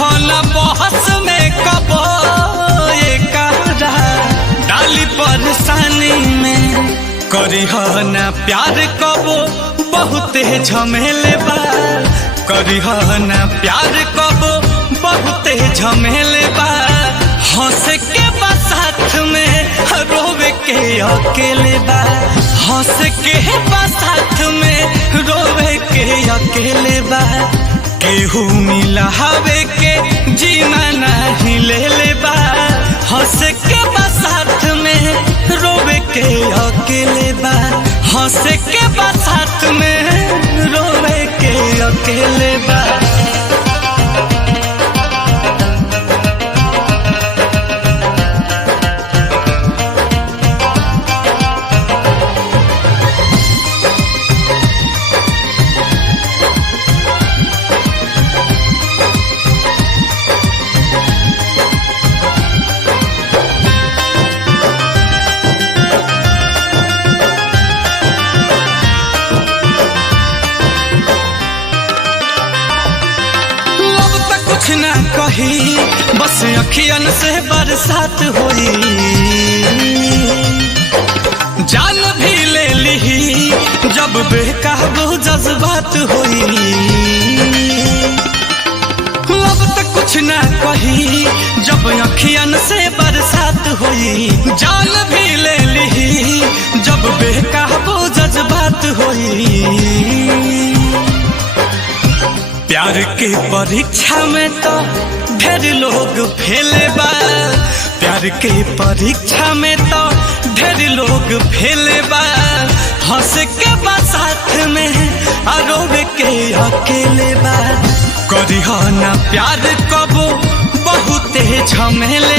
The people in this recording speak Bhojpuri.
हो ना बहस में कबो ये कहरा डाली परेशानी में करी हो ना प्यार कबो बहुते झमेले बा करी हो ना प्यार कबो बहुते झमेले बा हंस के बा साथ में रोवे के अकेले बा हंस के बा साथ में रोवे के अकेले बा केहू मिला हवे के जीना नहीं ले ले बा हंस के बा साथ में रोवे के अकेले बा हंस के बा साथ में रोवे के अकेले बा। कुछ ना कही बस अखियन से बरसात हुई जान भी ले ली जब बेकाबू जज्बात हुई अब तक कुछ ना कही जब अखियन से बरसात हुई जान भी ले ली जब बेकाबू जज्बात हुई प्यार के परीक्षा में तो ढेर लोग फेले बा प्यार के परीक्षा में तो ढेर लोग फेले बा हंस के बा साथ में रोवे के अकेले बा करी हो ना प्यार कबो बहुते झमेले